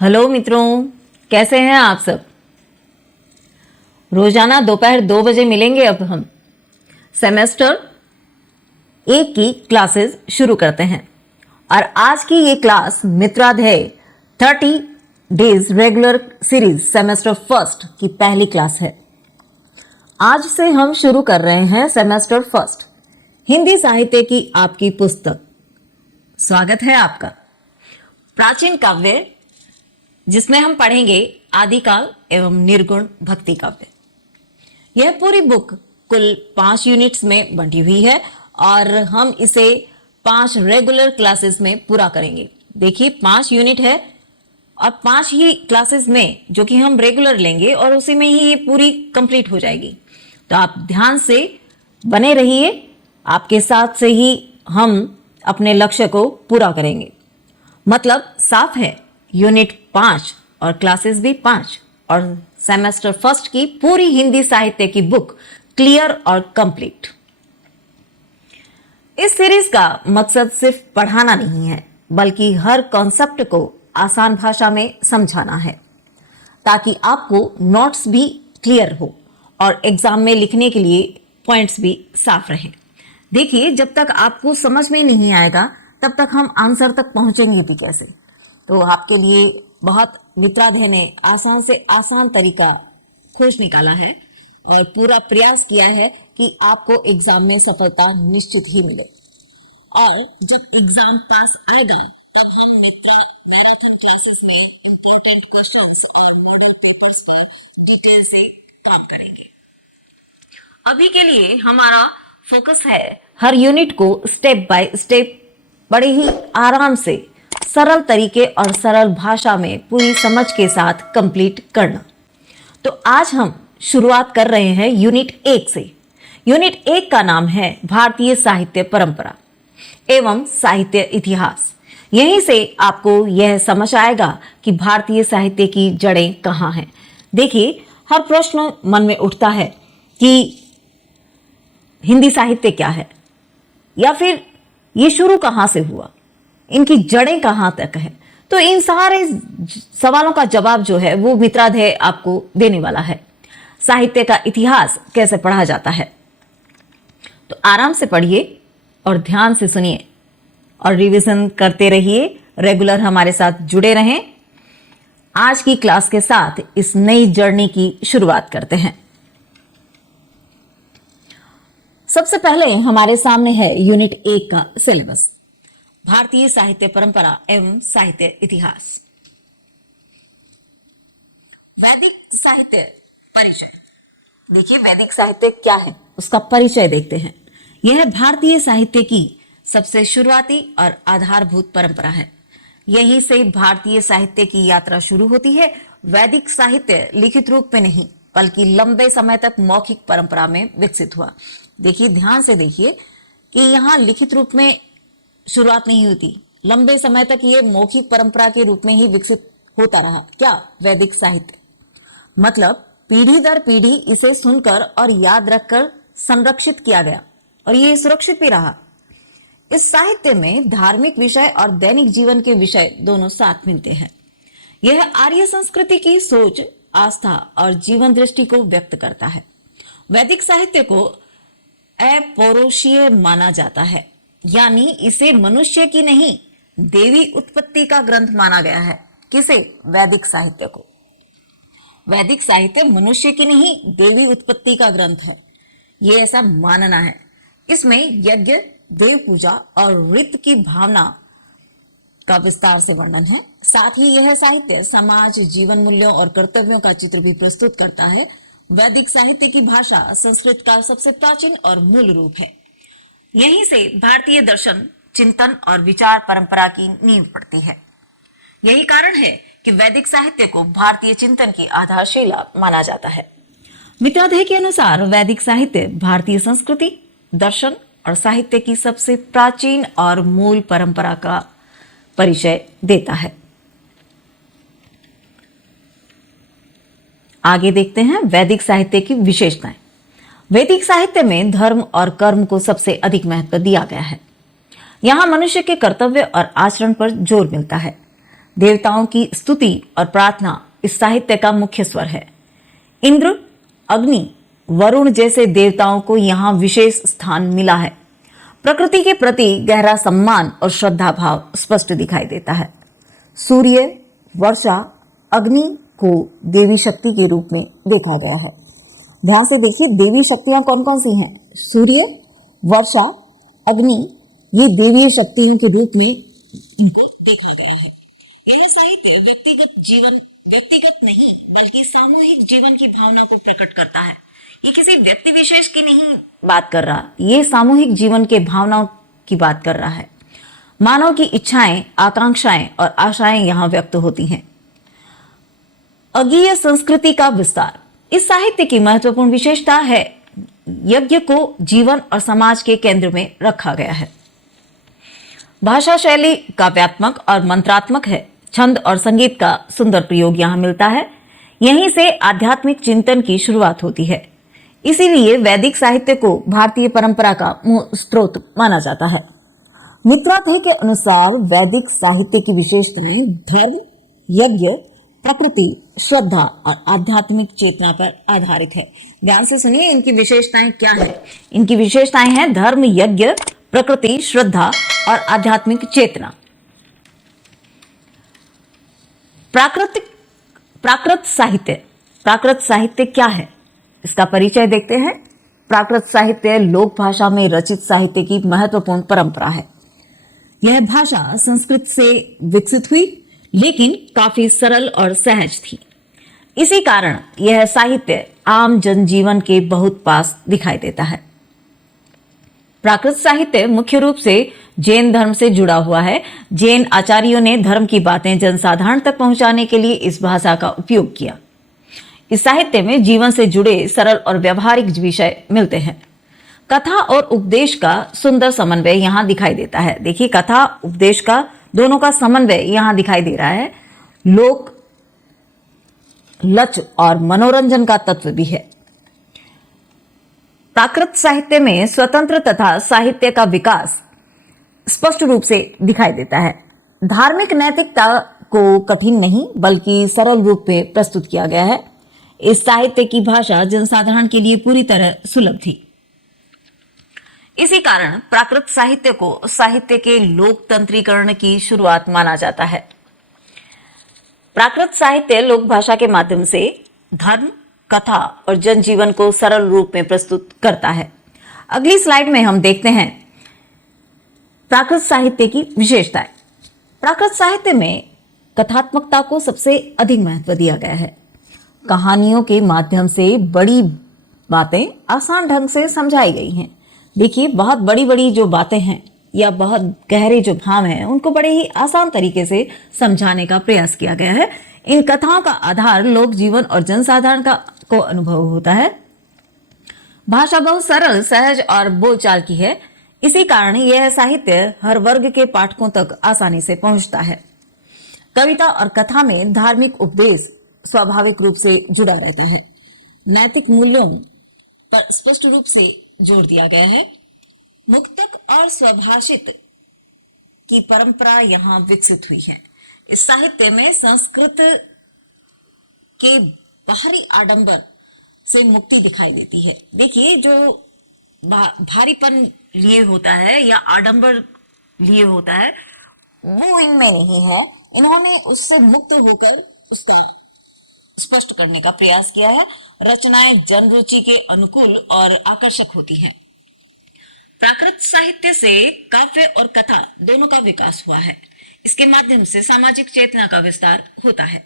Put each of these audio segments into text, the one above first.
Hello मित्रों, कैसे हैं आप सब। रोजाना दोपहर 2 बजे मिलेंगे। अब हम सेमेस्टर 1 की क्लासेस शुरू करते हैं और आज की ये क्लास मित्राध्याय 30 days regular series semester first की पहली क्लास है। आज से हम शुरू कर रहे हैं सेमेस्टर फर्स्ट हिंदी साहित्य की आपकी पुस्तक। स्वागत है आपका। प्राचीन काव्य, जिसमें हम पढ़ेंगे आदिकाल एवं निर्गुण भक्ति काव्य। यह पूरी बुक कुल 5 यूनिट्स में बंटी हुई है और हम इसे 5 रेगुलर क्लासेस में पूरा करेंगे। देखिए 5 यूनिट है और 5 ही क्लासेस में जो कि हम रेगुलर लेंगे और उसी में ही ये पूरी कंप्लीट हो जाएगी। तो आप ध्यान से बने रहिए, आपके साथ से ही हम अपने लक्ष्य को पूरा करेंगे। मतलब साफ है, यूनिट 5 और क्लासेस भी 5 और सेमेस्टर फर्स्ट की पूरी हिंदी साहित्य की बुक क्लियर और कंप्लीट। इस सीरीज का मकसद सिर्फ पढ़ाना नहीं है, बल्कि हर कॉन्सेप्ट को आसान भाषा में समझाना है, ताकि आपको नोट्स भी क्लियर हो और एग्जाम में लिखने के लिए पॉइंट्स भी साफ रहें। देखिए, जब तक आपको समझ में नहीं आएगा तब तक हम आंसर तक पहुंचेंगे भी कैसे। तो आपके लिए बहुत मित्राध्याय ने आसान से आसान तरीका खोज निकाला है और पूरा प्रयास किया है कि आपको एग्जाम में सफलता निश्चित ही मिले। और जब एग्जाम पास आएगा तब हम मित्रा मैराथन क्लासेस में इंपॉर्टेंट क्वेश्चंस और मॉडल पेपर्स पर डिटेल से काम करेंगे। अभी के लिए हमारा फोकस है हर यूनिट को स्टेप बाय स्टेप बड़े ही आराम से सरल तरीके और सरल भाषा में पूरी समझ के साथ कंप्लीट करना। तो आज हम शुरुआत कर रहे हैं यूनिट 1 से। यूनिट 1 का नाम है भारतीय साहित्य परंपरा एवं साहित्य इतिहास। यहीं से आपको यह समझ आएगा कि भारतीय साहित्य की जड़ें कहाँ हैं। देखिए, हर प्रश्न मन में उठता है कि हिंदी साहित्य क्या है, या फिर ये शुरू कहाँ से हुआ, इनकी जड़ें कहाँ तक है। तो इन सारे सवालों का जवाब जो है वो मित्राध्याय आपको देने वाला है। साहित्य का इतिहास कैसे पढ़ा जाता है, तो आराम से पढ़िए और ध्यान से सुनिए और रिवीजन करते रहिए। रेगुलर हमारे साथ जुड़े रहें। आज की क्लास के साथ इस नई जर्नी की शुरुआत करते हैं। सबसे पहले हमारे सामने है यूनिट 1 का सिलेबस, भारतीय साहित्य परंपरा एवं साहित्य इतिहास। वैदिक साहित्य परिचय। देखिए, वैदिक साहित्य क्या है उसका परिचय देखते हैं। यह भारतीय साहित्य की सबसे शुरुआती और आधारभूत परंपरा है। यहीं से भारतीय साहित्य की यात्रा शुरू होती है। वैदिक साहित्य लिखित रूप में नहीं, बल्कि लंबे समय तक मौखिक परंपरा में विकसित हुआ। देखिए, ध्यान से देखिए कि यहाँ लिखित रूप में शुरुआत नहीं होती, लंबे समय तक ये मौखिक परंपरा के रूप में ही विकसित होता रहा। क्या? वैदिक साहित्य। मतलब पीढ़ी दर पीढ़ी इसे सुनकर और याद रखकर संरक्षित किया गया और ये सुरक्षित भी रहा। इस साहित्य में धार्मिक विषय और दैनिक जीवन के विषय दोनों साथ मिलते हैं। यह आर्य संस्कृति की सोच, आस्था और जीवन दृष्टि को व्यक्त करता है। वैदिक साहित्य को अपौरुषीय माना जाता है, यानी इसे मनुष्य की नहीं देवी उत्पत्ति का ग्रंथ माना गया है। किसे? वैदिक साहित्य को। वैदिक साहित्य मनुष्य की नहीं देवी उत्पत्ति का ग्रंथ है, ये ऐसा मानना है। इसमें यज्ञ, देव पूजा और ऋत की भावना का विस्तार से वर्णन है। साथ ही यह साहित्य समाज, जीवन मूल्यों और कर्तव्यों का चित्र भी प्रस्तुत करता है। वैदिक साहित्य की भाषा संस्कृत का सबसे प्राचीन और मूल रूप है। यहीं से भारतीय दर्शन, चिंतन और विचार परंपरा की नींव पड़ती है। यही कारण है कि वैदिक साहित्य को भारतीय चिंतन की आधारशिला माना जाता है। मित्राध्याय के अनुसार वैदिक साहित्य भारतीय संस्कृति, दर्शन और साहित्य की सबसे प्राचीन और मूल परंपरा का परिचय देता है। आगे देखते हैं वैदिक साहित्य की विशेषताएं। वैदिक साहित्य में धर्म और कर्म को सबसे अधिक महत्व दिया गया है। यहाँ मनुष्य के कर्तव्य और आचरण पर जोर मिलता है। देवताओं की स्तुति और प्रार्थना इस साहित्य का मुख्य स्वर है। इंद्र, अग्नि, वरुण जैसे देवताओं को यहाँ विशेष स्थान मिला है। प्रकृति के प्रति गहरा सम्मान और श्रद्धा भाव स्पष्ट दिखाई देता है। सूर्य, वर्षा, अग्नि को देवी शक्ति के रूप में देखा गया है। ध्यान से देखिए, देवी शक्तियां कौन कौन सी हैं? सूर्य, वर्षा, अग्नि, ये देवी शक्तियों के रूप में इनको देखा गया है। यह साहित्य व्यक्तिगत नहीं बल्कि सामूहिक जीवन की भावना को प्रकट करता है। ये किसी व्यक्ति विशेष की नहीं बात कर रहा, ये सामूहिक जीवन के भावनाओं की बात कर रहा है। मानव की इच्छाएं, आकांक्षाएं और आशाएं यहां व्यक्त होती हैं। अज्ञेय संस्कृति का विस्तार। इस साहित्य की महत्वपूर्ण विशेषता है यज्ञ को जीवन और समाज के केंद्र में रखा गया है। भाषा शैली काव्यात्मक और मंत्रात्मक है। छंद और संगीत का सुंदर प्रयोग यहाँ मिलता है। यहीं से आध्यात्मिक चिंतन की शुरुआत होती है। इसीलिए वैदिक साहित्य को भारतीय परंपरा का मूल स्रोत माना जाता है। मित्राथे के अनुसार वैदिक साहित्य की विशेषताएं धर्म, यज्ञ, प्रकृति, श्रद्धा और आध्यात्मिक चेतना पर आधारित है। ध्यान से सुनिए, इनकी विशेषताएं क्या है। इनकी विशेषताएं हैं धर्म, यज्ञ, प्रकृति, श्रद्धा और आध्यात्मिक चेतना। प्राकृत साहित्य। प्राकृत साहित्य क्या है, इसका परिचय देखते हैं। प्राकृत साहित्य लोक भाषा में रचित साहित्य की महत्वपूर्ण परंपरा है। यह भाषा संस्कृत से विकसित हुई, लेकिन काफी सरल और सहज थी। इसी कारण यह साहित्य आम जनजीवन के बहुत पास दिखाई देता है। प्राकृत साहित्य मुख्य रूप से जैन धर्म से जुड़ा हुआ है। जैन आचार्यों ने धर्म की बातें जनसाधारण तक पहुंचाने के लिए इस भाषा का उपयोग किया। इस साहित्य में जीवन से जुड़े सरल और व्यवहारिक विषय मिलते हैं। कथा और उपदेश का सुंदर समन्वय यहाँ दिखाई देता है। देखिए, कथा उपदेश का दोनों का समन्वय यहाँ दिखाई दे रहा है। लोक लच और मनोरंजन का तत्व भी है। प्राकृत साहित्य में स्वतंत्र तथा साहित्य का विकास स्पष्ट रूप से दिखाई देता है। धार्मिक नैतिकता को कठिन नहीं बल्कि सरल रूप में प्रस्तुत किया गया है। इस साहित्य की भाषा जनसाधारण के लिए पूरी तरह सुलभ थी। इसी कारण प्राकृत साहित्य को साहित्य के लोकतंत्रीकरण की शुरुआत माना जाता है। प्राकृत साहित्य लोक भाषा के माध्यम से धर्म, कथा और जनजीवन को सरल रूप में प्रस्तुत करता है। अगली स्लाइड में हम देखते हैं प्राकृत साहित्य की विशेषताएं। प्राकृत साहित्य में कथात्मकता को सबसे अधिक महत्व दिया गया है। कहानियों के माध्यम से बड़ी बातें आसान ढंग से समझाई गई हैं। देखिए, बहुत बड़ी बड़ी जो बातें हैं या बहुत गहरे जो भाव हैं, उनको बड़े ही आसान तरीके से समझाने का प्रयास किया गया है। इन कथाओं का आधार लोक जीवन और जनसाधारण को अनुभव होता है। भाषा बहुत सरल, सहज और बोलचाल की है। इसी कारण यह साहित्य हर वर्ग के पाठकों तक आसानी से पहुंचता है। कविता और कथा में धार्मिक उपदेश स्वाभाविक रूप से जुड़ा रहता है। नैतिक मूल्यों पर स्पष्ट रूप से जोर दिया गया है। मुक्तक और स्वभाषित की परंपरा यहाँ विकसित हुई है। इस साहित्य में संस्कृत के बाहरी आडंबर से मुक्ति दिखाई देती है। देखिए, जो भारीपन लिए होता है या आडंबर लिए होता है, वो इनमें नहीं है। इन्होंने उससे मुक्त होकर उसका स्पष्ट करने का प्रयास किया है। रचनाएं जनरुचि के अनुकूल और आकर्षक होती हैं। प्राकृत साहित्य से काव्य और कथा दोनों का विकास हुआ है। इसके माध्यम से सामाजिक चेतना का विस्तार होता है।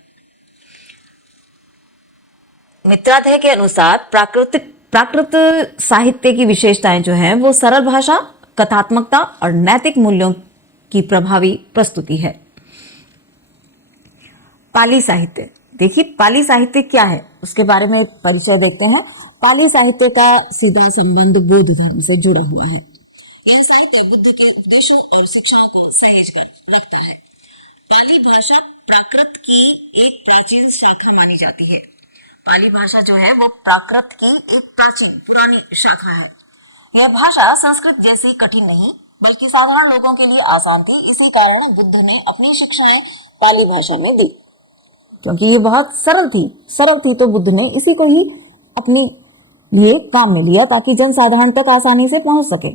मित्राध्यय के अनुसार प्राकृत साहित्य की विशेषताएं जो हैं वो सरल भाषा, कथात्मकता और नैतिक मूल्यों की प्रभावी प्रस्तुति है। पाली साहित्य। देखिए, पाली साहित्य क्या है उसके बारे में परिचय देखते हैं। पाली साहित्य का सीधा संबंध बौद्ध धर्म से जुड़ा हुआ है। यह साहित्य बुद्ध के उपदेशों और शिक्षाओं को सहेज कर रखता है। पाली भाषा प्राकृत की एक प्राचीन शाखा मानी जाती है। पाली भाषा जो है वो प्राकृत की एक प्राचीन पुरानी शाखा है। यह भाषा संस्कृत जैसी कठिन नहीं बल्कि साधारण लोगों के लिए आसान थी। इसी कारण बुद्ध ने अपनी शिक्षाएं पाली भाषा में दी, क्योंकि ये बहुत सरल थी तो बुद्ध ने इसी को ही अपने लिए काम में लिया ताकि जन साधारण तक आसानी से पहुंच सके।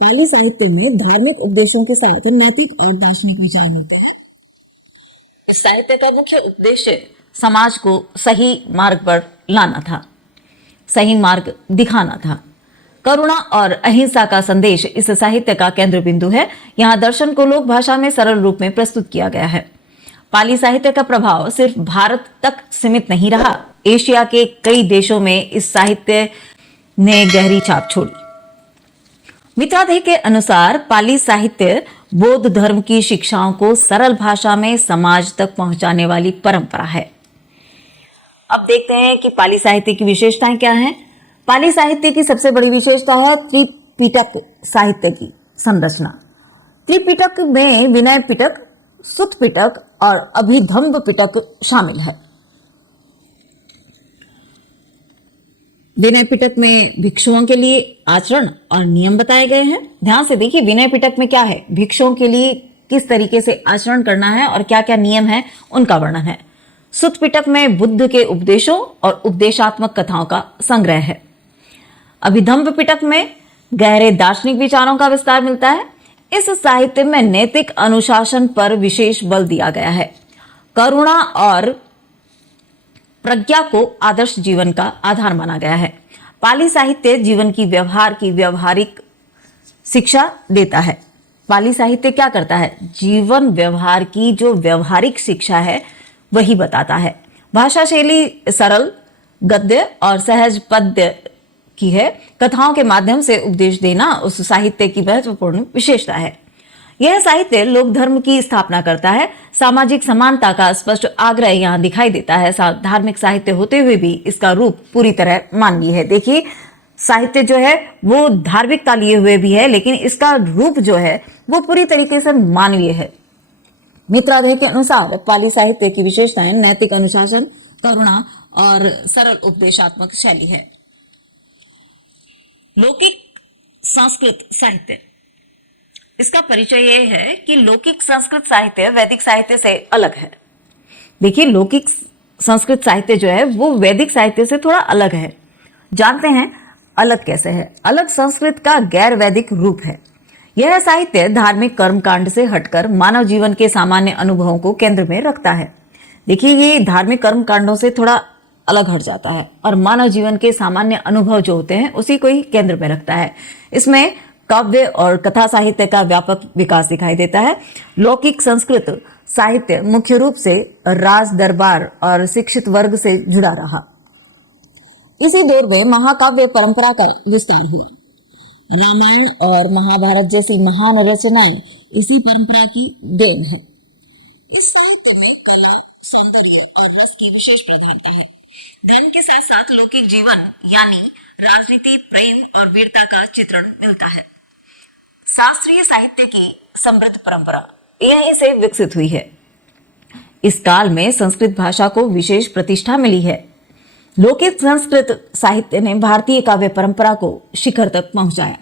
पाली साहित्य में धार्मिक उपदेशों के साथ नैतिक और दार्शनिक विचार मिलते हैं। इस साहित्य का मुख्य उद्देश्य समाज को सही मार्ग पर लाना था, सही मार्ग दिखाना था। करुणा और अहिंसा का संदेश इस साहित्य का केंद्र बिंदु है। यहाँ दर्शन को लोक भाषा में सरल रूप में प्रस्तुत किया गया है। पाली साहित्य का प्रभाव सिर्फ भारत तक सीमित नहीं रहा, एशिया के कई देशों में इस साहित्य ने गहरी छाप छोड़ी। मित्रादे के अनुसार पाली साहित्य बौद्ध धर्म की शिक्षाओं को सरल भाषा में समाज तक पहुंचाने वाली परंपरा है। अब देखते हैं कि पाली साहित्य की विशेषताएं क्या हैं। पाली साहित्य की सबसे बड़ी विशेषता है त्रिपिटक साहित्य की संरचना। त्रिपिटक में विनय पिटक, सुत्त पिटक और अभिधम्म पिटक शामिल है। विनय पिटक में भिक्षुओं के लिए आचरण और नियम बताए गए हैं। ध्यान से देखिए, विनय पिटक में क्या है, भिक्षुओं के लिए किस तरीके से आचरण करना है और क्या क्या नियम है उनका वर्णन है। सुत्त पिटक में बुद्ध के उपदेशों और उपदेशात्मक कथाओं का संग्रह है। अभिधम्म पिटक में गहरे दार्शनिक विचारों का विस्तार मिलता है। इस साहित्य में नैतिक अनुशासन पर विशेष बल दिया गया है। करुणा और प्रज्ञा को आदर्श जीवन का आधार माना गया है। पाली साहित्य जीवन की व्यवहार की व्यवहारिक शिक्षा देता है। पाली साहित्य क्या करता है, जीवन व्यवहार की जो व्यवहारिक शिक्षा है वही बताता है। भाषा शैली सरल, गद्य और सहज पद्य की है। कथाओं के माध्यम से उपदेश देना उस साहित्य की महत्वपूर्ण विशेषता है। यह साहित्य लोक धर्म की स्थापना करता है। सामाजिक समानता का स्पष्ट आग्रह यहाँ दिखाई देता है। धार्मिक साहित्य होते हुए भी इसका रूप पूरी तरह मानवीय है। देखिए, साहित्य जो है वो धार्मिकता लिए हुए भी है, लेकिन इसका रूप जो है वो पूरी तरीके से मानवीय है। मित्रादे के अनुसार पाली साहित्य की विशेषताएं नैतिक अनुशासन, करुणा और सरल उपदेशात्मक शैली है। लौकिक संस्कृत साहित्य, इसका परिचय यह है कि लौकिक संस्कृत साहित्य वैदिक साहित्य से अलग है। देखिए, लौकिक संस्कृत साहित्य जो है वो वैदिक साहित्य से थोड़ा अलग है। जानते हैं अलग कैसे है। अलग संस्कृत का गैर वैदिक रूप है। यह साहित्य धार्मिक कर्मकांड से हटकर मानव जीवन के सामान्य अनुभवों को केंद्र में रखता है। देखिए, ये धार्मिक कर्मकांडों से थोड़ा अलग हट जाता है और मानव जीवन के सामान्य अनुभव जो होते हैं उसी को ही केंद्र में रखता है। इसमें काव्य और कथा साहित्य का व्यापक विकास दिखाई देता है। लौकिक संस्कृत साहित्य मुख्य रूप से राज दरबार और शिक्षित वर्ग से जुड़ा रहा। इसी दौर में महाकाव्य परंपरा का विस्तार हुआ। रामायण और महाभारत जैसी महान रचनाएं इसी परंपरा की देन है। इस साहित्य में कला, सौंदर्य और रस की विशेष प्रधानता है। धन के साथ साथ लौकिक जीवन यानी राजनीति, प्रेम और वीरता का चित्रण मिलता है। शास्त्रीय साहित्य की समृद्ध परंपरा यहीं से विकसित हुई है। इस काल में संस्कृत भाषा को विशेष प्रतिष्ठा मिली है। लौकिक संस्कृत साहित्य ने भारतीय काव्य परंपरा को शिखर तक पहुंचाया।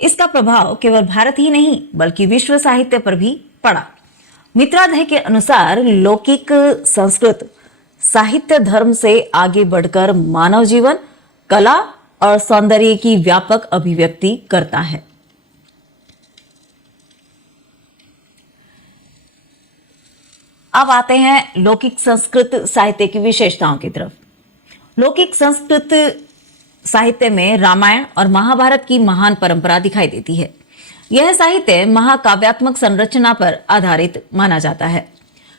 इसका प्रभाव केवल भारत ही नहीं बल्कि विश्व साहित्य पर भी पड़ा। मित्रादे के अनुसार लौकिक संस्कृत साहित्य धर्म से आगे बढ़कर मानव जीवन, कला और सौंदर्य की व्यापक अभिव्यक्ति करता है। अब आते हैं लौकिक संस्कृत साहित्य की विशेषताओं की तरफ। लौकिक संस्कृत साहित्य में रामायण और महाभारत की महान परंपरा दिखाई देती है। यह साहित्य महाकाव्यात्मक संरचना पर आधारित माना जाता है।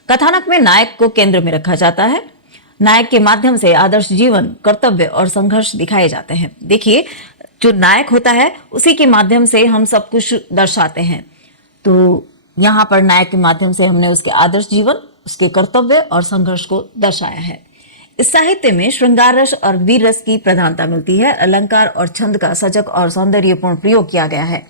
कथानक में नायक को केंद्र में रखा जाता है। नायक के माध्यम से आदर्श जीवन, कर्तव्य और संघर्ष दिखाए जाते हैं। देखिए, जो नायक होता है उसी के माध्यम से हम सब कुछ दर्शाते हैं। तो यहाँ पर नायक के माध्यम से हमने उसके आदर्श जीवन, उसके कर्तव्य और संघर्ष को दर्शाया है। इस साहित्य में श्रृंगार रस और वीर रस की प्रधानता मिलती है। अलंकार और छंद का सजग और सौंदर्यपूर्ण प्रयोग किया गया है।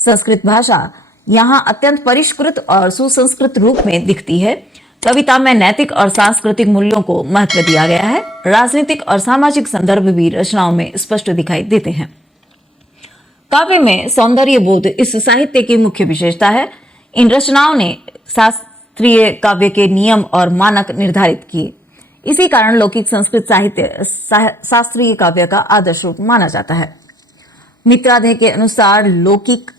संस्कृत भाषा यहाँ अत्यंत परिष्कृत और सुसंस्कृत रूप में दिखती है। कविता में नैतिक और सांस्कृतिक मूल्यों को महत्व दिया गया है। राजनीतिक और सामाजिक संदर्भ भी रचनाओं में स्पष्ट दिखाई देते हैं। काव्य में सौंदर्य बोध इस साहित्य की मुख्य विशेषता है। इन रचनाओं ने शास्त्रीय काव्य के नियम और मानक निर्धारित किए। इसी कारण लौकिक संस्कृत साहित्य शास्त्रीय काव्य का आदर्श रूप माना जाता है। मित्रादेह के अनुसार लौकिक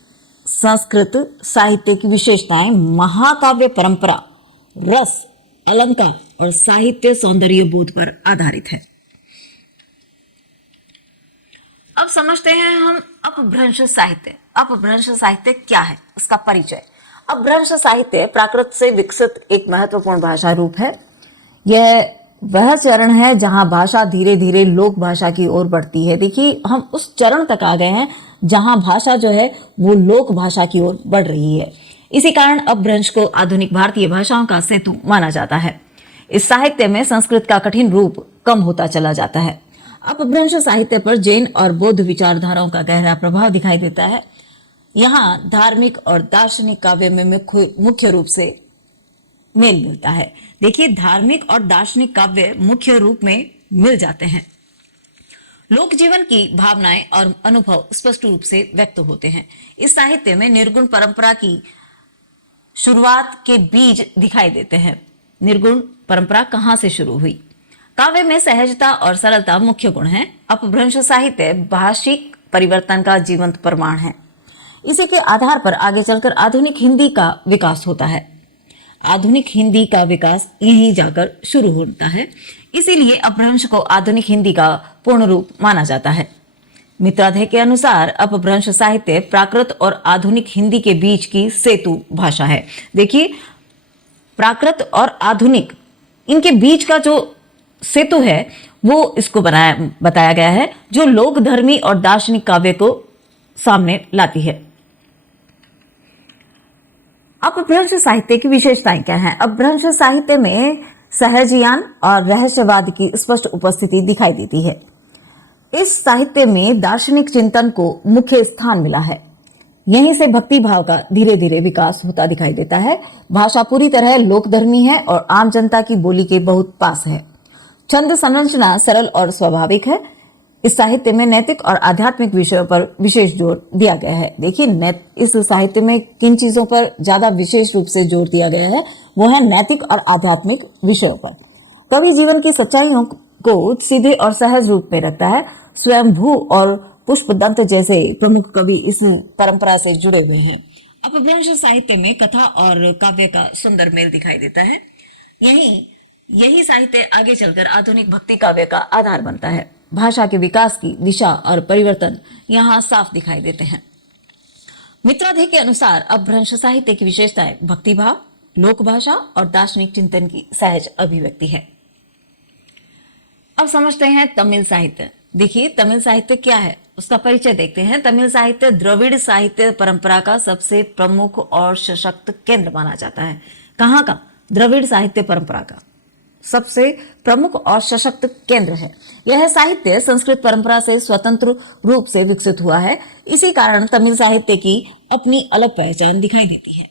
संस्कृत साहित्य की विशेषताएं महाकाव्य परंपरा, रस, अलंकार और साहित्य सौंदर्य बोध पर आधारित है। अब समझते हैं हम अपभ्रंश साहित्य। अपभ्रंश साहित्य क्या है, उसका परिचय। अपभ्रंश साहित्य प्राकृत से विकसित एक महत्वपूर्ण भाषा रूप है। यह वह चरण है जहां भाषा धीरे धीरे लोक भाषा की ओर बढ़ती है। देखिए, हम उस चरण तक आ गए हैं जहां भाषा जो है वो लोक भाषा की ओर बढ़ रही है। इसी कारण अपभ्रंश को आधुनिक भारतीय भाषाओं का सेतु माना जाता है। इस साहित्य में संस्कृत का कठिन रूप कम होता चला जाता है। अपभ्रंश साहित्य पर जैन और बौद्ध विचारधाराओं का गहरा प्रभाव दिखाई देता है। यहाँ धार्मिक और दार्शनिक काव्य में मुख्य रूप से मेल मिलता है। देखिए, धार्मिक और दार्शनिक काव्य मुख्य रूप में मिल जाते हैं। लोक जीवन की भावनाएं और अनुभव स्पष्ट रूप से व्यक्त होते हैं। इस साहित्य में निर्गुण परंपरा की शुरुआत के बीज दिखाई देते हैं। निर्गुण परंपरा कहां से शुरू हुई? काव्य में सहजता और सरलता मुख्य गुण हैं। अपभ्रंश साहित्य भाषिक परिवर्तन का जीवंत प्रमाण है। इसी के आधार पर आगे चलकर आधुनिक हिंदी का विकास होता है। आधुनिक हिंदी का विकास यहीं जाकर शुरू होता है। इसीलिए अपभ्रंश को आधुनिक हिंदी का पूर्ण रूप माना जाता है। मित्रादेह के अनुसार अपभ्रंश साहित्य प्राकृत और आधुनिक हिंदी के बीच की सेतु भाषा है। देखिए, प्राकृत और आधुनिक इनके बीच का जो सेतु है वो इसको बताया गया है, जो लोक धर्मी और दार्शनिक काव्य को सामने लाती है। अपभ्रंश साहित्य की विशेषताएं क्या हैं? अपभ्रंश साहित्य में सहजयान और रहस्यवाद की स्पष्ट उपस्थिति दिखाई देती है। इस साहित्य में दार्शनिक चिंतन को मुख्य स्थान मिला है। यहीं से भक्ति भाव का धीरे धीरे विकास होता दिखाई देता है। भाषा पूरी तरह लोकधर्मी है और आम जनता की बोली के बहुत पास है। छंद संरचना सरल और स्वाभाविक है। इस साहित्य में नैतिक और आध्यात्मिक विषयों पर विशेष जोर दिया गया है। देखिए, इस साहित्य में किन चीजों पर ज्यादा विशेष रूप से जोर दिया गया है, वो है नैतिक और आध्यात्मिक विषयों पर। कवि जीवन की सच्चाइयों को सीधे और सहज रूप में रखता है। स्वयंभू और पुष्पदंत जैसे प्रमुख कवि इस परंपरा से जुड़े हुए हैं। अपभ्रंश साहित्य में कथा और काव्य का सुंदर मेल दिखाई देता है। यही साहित्य आगे चलकर आधुनिक भक्ति काव्य का आधार बनता है। भाषा के विकास की दिशा और परिवर्तन यहाँ साफ दिखाई देते हैं। मित्रादेह के अनुसार अपभ्रंश साहित्य की विशेषताएं भक्ति भाव, लोक भाषा और दार्शनिक चिंतन की सहज अभिव्यक्ति है। अब समझते हैं तमिल साहित्य। देखिए, तमिल साहित्य क्या है, उसका परिचय देखते हैं। तमिल साहित्य द्रविड़ साहित्य परंपरा का सबसे प्रमुख और सशक्त केंद्र माना जाता है। कहाँ का? द्रविड़ साहित्य परंपरा का सबसे प्रमुख और सशक्त केंद्र है। यह साहित्य संस्कृत परंपरा से स्वतंत्र रूप से विकसित हुआ है। इसी कारण तमिल साहित्य की अपनी अलग पहचान दिखाई देती है।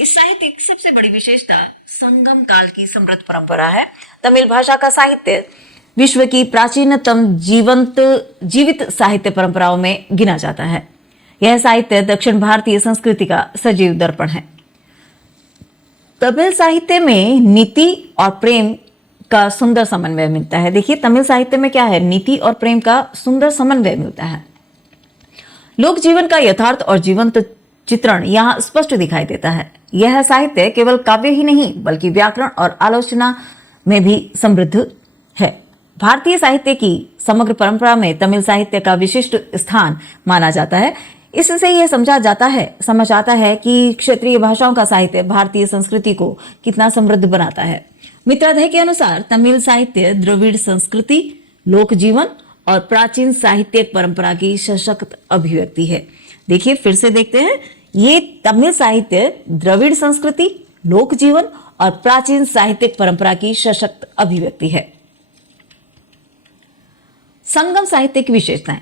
इस साहित्य की सबसे बड़ी विशेषता संगम काल की समृद्ध परंपरा है। तमिल भाषा का साहित्य विश्व की प्राचीनतम जीवित साहित्य परंपराओं में गिना जाता है। यह साहित्य दक्षिण भारतीय संस्कृति का सजीव दर्पण है। तमिल साहित्य में नीति और प्रेम का सुंदर समन्वय मिलता है। देखिए, तमिल साहित्य में क्या है? नीति और प्रेम का सुंदर समन्वय मिलता है। लोक जीवन का यथार्थ और जीवंत चित्रण यहाँ स्पष्ट दिखाई देता है। यह साहित्य केवल काव्य ही नहीं बल्कि व्याकरण और आलोचना में भी समृद्ध है। भारतीय साहित्य की समग्र परंपरा में तमिल साहित्य का विशिष्ट स्थान माना जाता है। इससे यह समझ आता है कि क्षेत्रीय भाषाओं का साहित्य भारतीय संस्कृति को कितना समृद्ध बनाता है। मित्रादेह के अनुसार तमिल साहित्य द्रविड़ संस्कृति, लोक जीवन और प्राचीन साहित्यिक परंपरा की सशक्त अभिव्यक्ति है। देखिए, फिर से देखते हैं। ये तमिल साहित्य द्रविड़ संस्कृति, लोक जीवन और प्राचीन साहित्यिक परंपरा की सशक्त अभिव्यक्ति है। संगम साहित्य की विशेषताएं।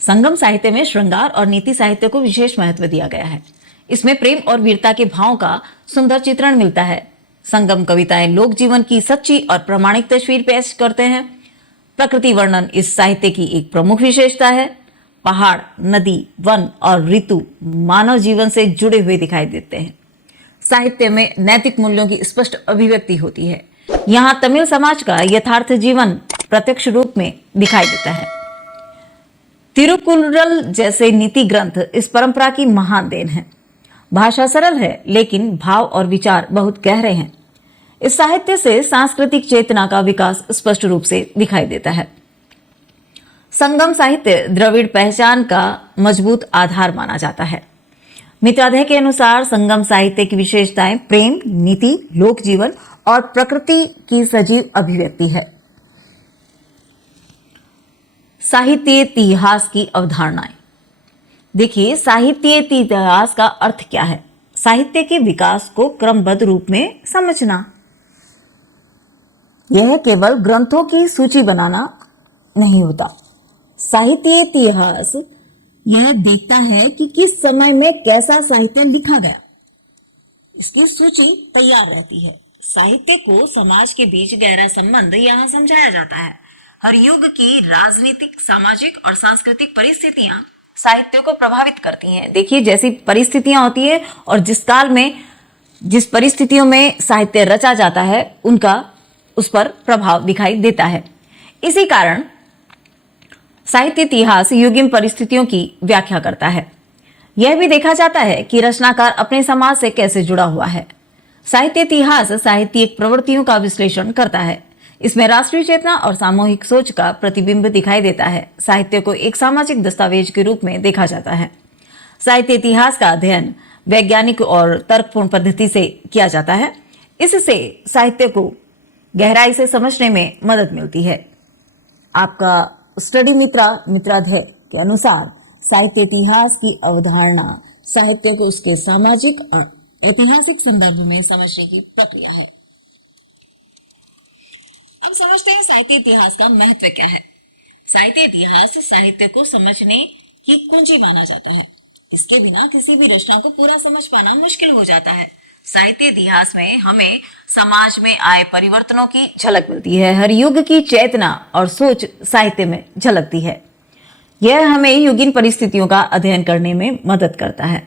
संगम साहित्य में श्रृंगार और नीति साहित्य को विशेष महत्व दिया गया है। इसमें प्रेम और वीरता के भावों का सुंदर चित्रण मिलता है। संगम कविताएं लोक जीवन की सच्ची और प्रामाणिक तस्वीर पेश करते हैं। प्रकृति वर्णन इस साहित्य की एक प्रमुख विशेषता है। पहाड़, नदी, वन और ऋतु मानव जीवन से जुड़े हुए दिखाई देते हैं। साहित्य में नैतिक मूल्यों की स्पष्ट अभिव्यक्ति होती है। यहाँ तमिल समाज का यथार्थ जीवन प्रत्यक्ष रूप में दिखाई देता है। तिरुकुरल जैसे नीति ग्रंथ इस परंपरा की महान देन है। भाषा सरल है लेकिन भाव और विचार बहुत गहरे हैं। इस साहित्य से सांस्कृतिक चेतना का विकास स्पष्ट रूप से दिखाई देता है। संगम साहित्य द्रविड़ पहचान का मजबूत आधार माना जाता है। मित्राध्यय के अनुसार संगम साहित्य की विशेषताएं प्रेम, नीति, लोक जीवन और प्रकृति की सजीव अभिव्यक्ति है। साहित्य इतिहास की अवधारणाएं। देखिए, साहित्य इतिहास का अर्थ क्या है? साहित्य के विकास को क्रमबद्ध रूप में समझना। यह केवल ग्रंथों की सूची बनाना नहीं होता। साहित्य इतिहास यह देखता है कि किस समय में कैसा साहित्य लिखा गया, इसकी सूची तैयार रहती है। साहित्य को समाज के बीच गहरा संबंध यहाँ समझाया जाता है। हर युग की राजनीतिक, सामाजिक और सांस्कृतिक परिस्थितियां साहित्य को प्रभावित करती हैं। देखिए, जैसी परिस्थितियां होती है और जिस काल में जिस परिस्थितियों में साहित्य रचा जाता है उनका उस पर प्रभाव दिखाई देता है। इसी कारण साहित्य इतिहास युगीन परिस्थितियों की व्याख्या करता है। यह भी देखा जाता है कि रचनाकार अपने समाज से कैसे जुड़ा हुआ है। साहित्य इतिहास साहित्यिक प्रवृत्तियों का विश्लेषण करता है। इसमें राष्ट्रीय चेतना और सामूहिक सोच का प्रतिबिंब दिखाई देता है। साहित्य को एक सामाजिक दस्तावेज के रूप में देखा जाता है। साहित्य इतिहास का अध्ययन वैज्ञानिक और तर्कपूर्ण पद्धति से किया जाता है। इससे साहित्य को गहराई से समझने में मदद मिलती है। आपका स्टडी मित्राध्यय के अनुसार साहित्य इतिहास की अवधारणा साहित्य को उसके सामाजिक और ऐतिहासिक संदर्भ में समझने की प्रक्रिया है। अब समझते हैं साहित्य इतिहास का महत्व क्या है। साहित्य इतिहास साहित्य को समझने की कुंजी माना जाता है। इसके बिना किसी भी रचना को पूरा समझ पाना मुश्किल हो जाता है। साहित्य इतिहास में हमें समाज में आए परिवर्तनों की झलक मिलती है। हर युग की चेतना और सोच साहित्य में झलकती है। यह हमें युगीन परिस्थितियों का अध्ययन करने में मदद करता है।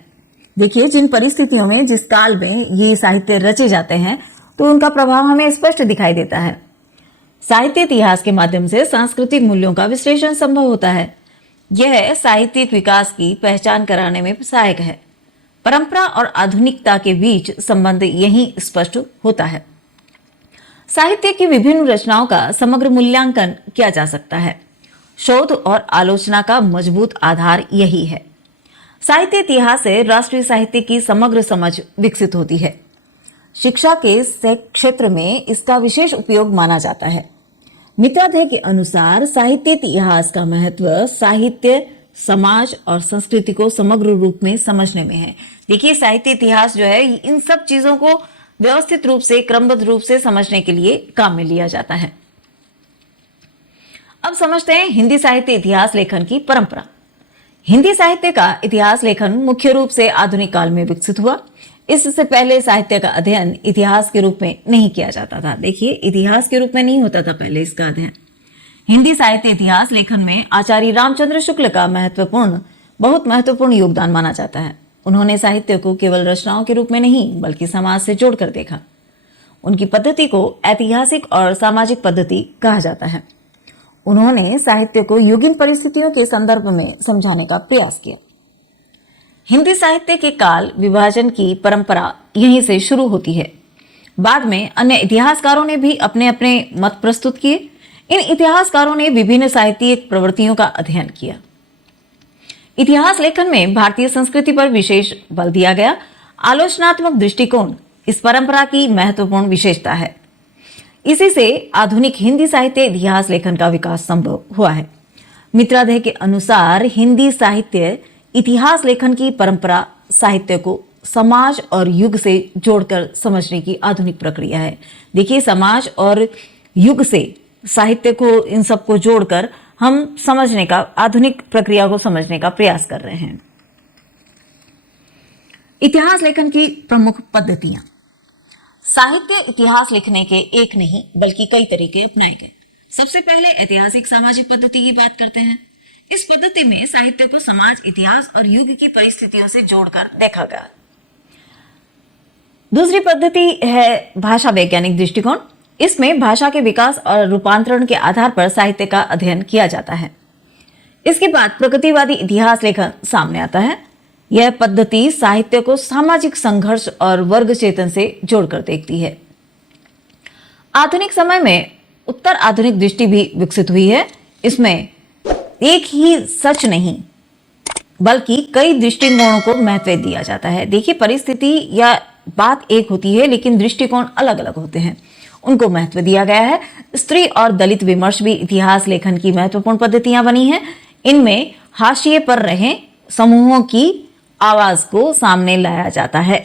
देखिए, जिन परिस्थितियों में जिस काल में ये साहित्य रचे जाते हैं तो उनका प्रभाव हमें स्पष्ट दिखाई देता है। साहित्य इतिहास के माध्यम से सांस्कृतिक मूल्यों का विश्लेषण संभव होता है। यह साहित्यिक विकास की पहचान कराने में सहायक है। परंपरा और आधुनिकता के बीच संबंध यही स्पष्ट होता है। साहित्य की विभिन्न रचनाओं का समग्र मूल्यांकन किया जा सकता है। शोध और आलोचना का मजबूत आधार यही है। साहित्य इतिहास से राष्ट्रीय साहित्य की समग्र समझ विकसित होती है। शिक्षा के क्षेत्र में इसका विशेष उपयोग माना जाता है। मित्राध्यय के अनुसार साहित्य इतिहास का महत्व साहित्य, समाज और संस्कृति को समग्र रूप में समझने में है। देखिए, साहित्य इतिहास जो है इन सब चीजों को व्यवस्थित रूप से, क्रमबद्ध रूप से समझने के लिए काम में लिया जाता है। अब समझते हैं हिंदी साहित्य इतिहास लेखन की परंपरा। हिंदी साहित्य का इतिहास लेखन मुख्य रूप से आधुनिक काल में विकसित हुआ। इससे पहले साहित्य का अध्ययन इतिहास के रूप में नहीं किया जाता था। देखिए, इतिहास के रूप में नहीं होता था पहले इसका अध्ययन। हिंदी साहित्य इतिहास लेखन में आचार्य रामचंद्र शुक्ल का बहुत महत्वपूर्ण योगदान माना जाता है। उन्होंने साहित्य को केवल रचनाओं के रूप में नहीं बल्कि समाज से जोड़कर देखा। उनकी पद्धति को ऐतिहासिक और सामाजिक पद्धति कहा जाता है। उन्होंने साहित्य को युगीन परिस्थितियों के संदर्भ में समझाने का प्रयास किया। हिंदी साहित्य के काल विभाजन की परंपरा यहीं से शुरू होती है। बाद में अन्य इतिहासकारों ने भी अपने अपने मत प्रस्तुत किए। इन इतिहासकारों ने विभिन्न साहित्यिक प्रवृत्तियों का अध्ययन किया। इतिहास लेखन में भारतीय संस्कृति पर विशेष बल दिया गया। आलोचनात्मक दृष्टिकोण इस परंपरा की महत्वपूर्ण विशेषता है। इसी से आधुनिक हिंदी साहित्य इतिहास लेखन का विकास संभव हुआ है। मित्राध्यय के अनुसार हिंदी साहित्य इतिहास लेखन की परंपरा साहित्य को समाज और युग से जोड़कर समझने की आधुनिक प्रक्रिया है। देखिए, समाज और युग से साहित्य को, इन सबको जोड़कर हम समझने का, आधुनिक प्रक्रिया को समझने का प्रयास कर रहे हैं। इतिहास लेखन की प्रमुख पद्धतियां। साहित्य इतिहास लिखने के एक नहीं बल्कि कई तरीके अपनाए गए। सबसे पहले ऐतिहासिक सामाजिक पद्धति की बात करते हैं। इस पद्धति में साहित्य को समाज, इतिहास और युग की परिस्थितियों से जोड़कर देखा गया। दूसरी पद्धति है भाषा वैज्ञानिक दृष्टिकोण। इसमें भाषा के विकास और रूपांतरण के आधार पर साहित्य का अध्ययन किया जाता है। इसके बाद प्रकृतिवादी इतिहास लेखन सामने आता है। यह पद्धति साहित्य को सामाजिक संघर्ष और वर्ग चेतन से जोड़कर देखती है। आधुनिक समय में उत्तर आधुनिक दृष्टि भी विकसित हुई है। इसमें एक ही सच नहीं बल्कि कई दृष्टिकोणों को महत्व दिया जाता है। देखिए, परिस्थिति या बात एक होती है लेकिन दृष्टिकोण अलग अलग होते हैं, उनको महत्व दिया गया है। स्त्री और दलित विमर्श भी इतिहास लेखन की महत्वपूर्ण पद्धतियां बनी हैं। इनमें हाशिए पर रहे समूहों की आवाज को सामने लाया जाता है।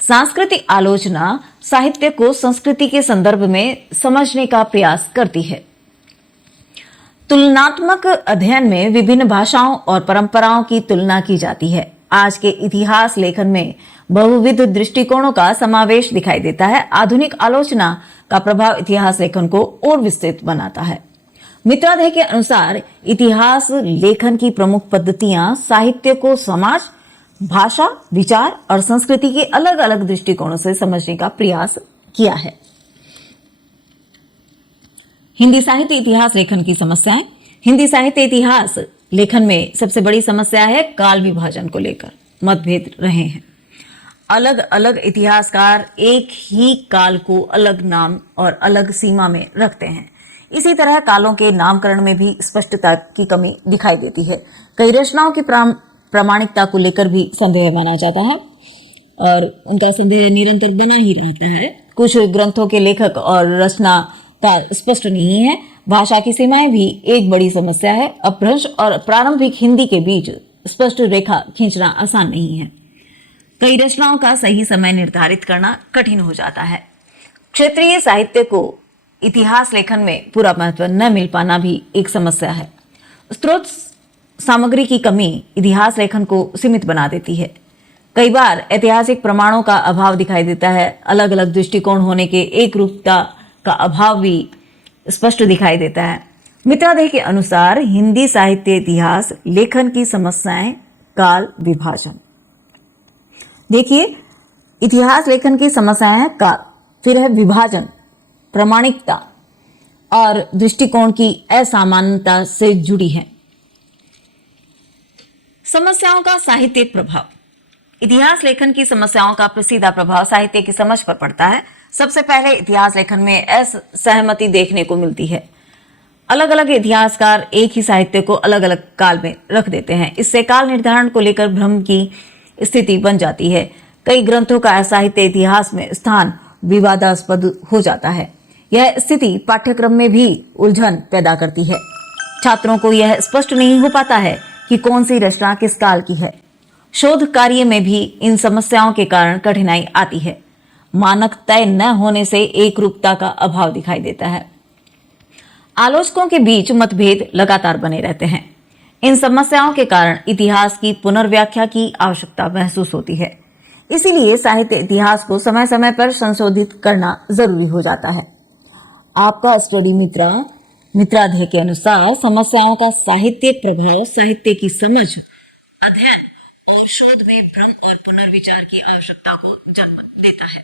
सांस्कृतिक आलोचना साहित्य को संस्कृति के संदर्भ में समझने का प्रयास करती है। तुलनात्मक अध्ययन में विभिन्न भाषाओं और परंपराओं की तुलना की जाती है। आज के इतिहास लेखन में बहुविध दृष्टिकोणों का समावेश दिखाई देता है। आधुनिक आलोचना का प्रभाव इतिहास लेखन को और विस्तृत बनाता है। मित्रादेह के अनुसार इतिहास लेखन की प्रमुख पद्धतियां साहित्य को समाज, भाषा, विचार और संस्कृति के अलग अलग दृष्टिकोणों से समझने का प्रयास किया है। हिंदी साहित्य इतिहास लेखन की समस्याएं। हिंदी साहित्य इतिहास लेखन में सबसे बड़ी समस्या है काल विभाजन को लेकर मतभेद रहे हैं। अलग अलग इतिहासकार एक ही काल को अलग नाम और अलग सीमा में रखते हैं। इसी तरह कालों के नामकरण में भी स्पष्टता की कमी दिखाई देती है। कई रचनाओं की प्रामाणिकता को लेकर भी संदेह माना जाता है और उनका संदेह निरंतर बना ही रहता है। कुछ ग्रंथों के लेखक और रचनाकार स्पष्ट नहीं है। भाषा की सीमाएं भी एक बड़ी समस्या है। अपभ्रंश और प्रारंभिक हिंदी के बीच स्पष्ट रेखा खींचना आसान नहीं है। कई रचनाओं का सही समय निर्धारित करना कठिन हो जाता है। क्षेत्रीय साहित्य को इतिहास लेखन में पूरा महत्व न मिल पाना भी एक समस्या है। स्रोत सामग्री की कमी इतिहास लेखन को सीमित बना देती है। कई बार ऐतिहासिक प्रमाणों का अभाव दिखाई देता है। अलग अलग दृष्टिकोण होने के एक रूपता का अभाव भी स्पष्ट दिखाई देता है। मित्रादेह के अनुसार हिंदी साहित्य इतिहास लेखन की समस्याएं काल विभाजन। देखिए, इतिहास लेखन की समस्याएं हैं काल, फिर है विभाजन, प्रामाणिकता और दृष्टिकोण की असामान्यता से जुड़ी है। समस्याओं का साहित्यिक प्रभाव। इतिहास लेखन की समस्याओं का सीधा प्रभाव साहित्य की समझ पर पड़ता है। सबसे पहले इतिहास लेखन में असहमति देखने को मिलती है। अलग अलग इतिहासकार एक ही साहित्य को अलग अलग काल में रख देते हैं। इससे काल निर्धारण को लेकर भ्रम की स्थिति बन जाती है। कई ग्रंथों का साहित्य इतिहास में स्थान विवादास्पद हो जाता है। यह स्थिति पाठ्यक्रम में भी उलझन पैदा करती है। छात्रों को यह स्पष्ट नहीं हो पाता है कि कौन सी रचना किस काल की है। शोध कार्य में भी इन समस्याओं के कारण कठिनाई आती है। मानक तय न होने से एक रूपता का अभाव दिखाई देता है। आलोचकों के बीच मतभेद लगातार बने रहते हैं। इन समस्याओं के कारण इतिहास की पुनर्व्याख्या की आवश्यकता महसूस होती है। इसीलिए साहित्य इतिहास को समय समय पर संशोधित करना जरूरी हो जाता है। आपका स्टडी मित्रादेह के अनुसार समस्याओं का साहित्यिक प्रभाव साहित्य की समझ, अध्ययन और शोध में भ्रम और पुनर्विचार की आवश्यकता को जन्म देता है।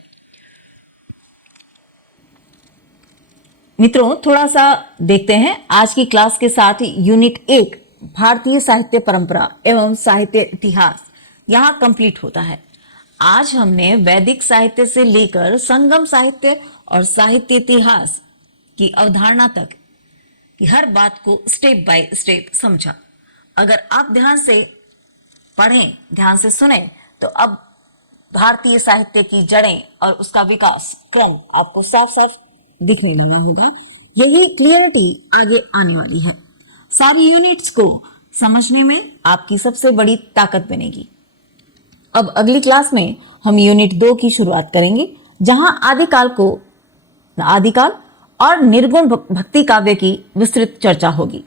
मित्रों, थोड़ा सा देखते हैं आज की क्लास के साथ यूनिट 1 भारतीय साहित्य परंपरा एवं साहित्य इतिहास यहाँ कंप्लीट होता है। आज हमने वैदिक साहित्य से लेकर संगम साहित्य और साहित्य इतिहास की अवधारणा तक की हर बात को स्टेप बाय स्टेप समझा। अगर आप ध्यान से पढ़ें, ध्यान से सुने, तो अब भारतीय साहित्य की जड़ें और उसका विकास क्रम आपको साफ साफ दिखने लगा होगा। यही क्लियरिटी आगे आने वाली है। सारी यूनिट्स को समझने में आपकी सबसे बड़ी ताकत बनेगी। अब अगली क्लास में हम यूनिट 2 की शुरुआत करेंगे, जहां आदिकाल और निर्गुण भक्ति काव्य की विस्तृत चर्चा होगी।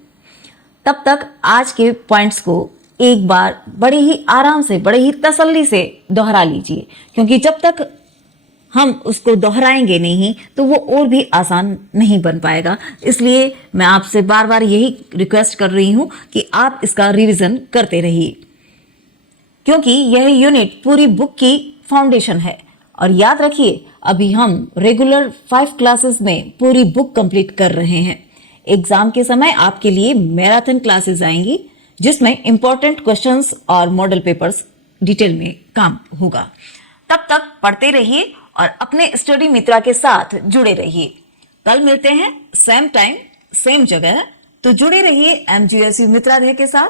तब तक आज के पॉइंट्स को एक बार बड़े ही आराम से, बड़े ही तसल्ली से दोहरा लीजिए, क्योंकि जब तक हम उसको दोहराएंगे नहीं तो वो और भी आसान नहीं बन पाएगा। इसलिए मैं आपसे बार बार यही रिक्वेस्ट कर रही हूं कि आप इसका रिवीजन करते रहिए, क्योंकि यह यूनिट पूरी बुक की फाउंडेशन है और याद रखिए, अभी हम रेगुलर 5 क्लासेस में पूरी बुक कंप्लीट कर रहे हैं। एग्जाम के समय आपके लिए मैराथन क्लासेस आएंगी, जिसमें इंपॉर्टेंट क्वेश्चंस और मॉडल पेपर्स डिटेल में काम होगा। तब तक पढ़ते रहिए और अपने स्टडी मित्रा के साथ जुड़े रहिए। कल मिलते हैं सेम टाइम सेम जगह, तो जुड़े रहिए MGSU मित्रालय के साथ।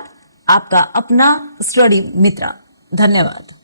आपका अपना स्टडी मित्रा। धन्यवाद।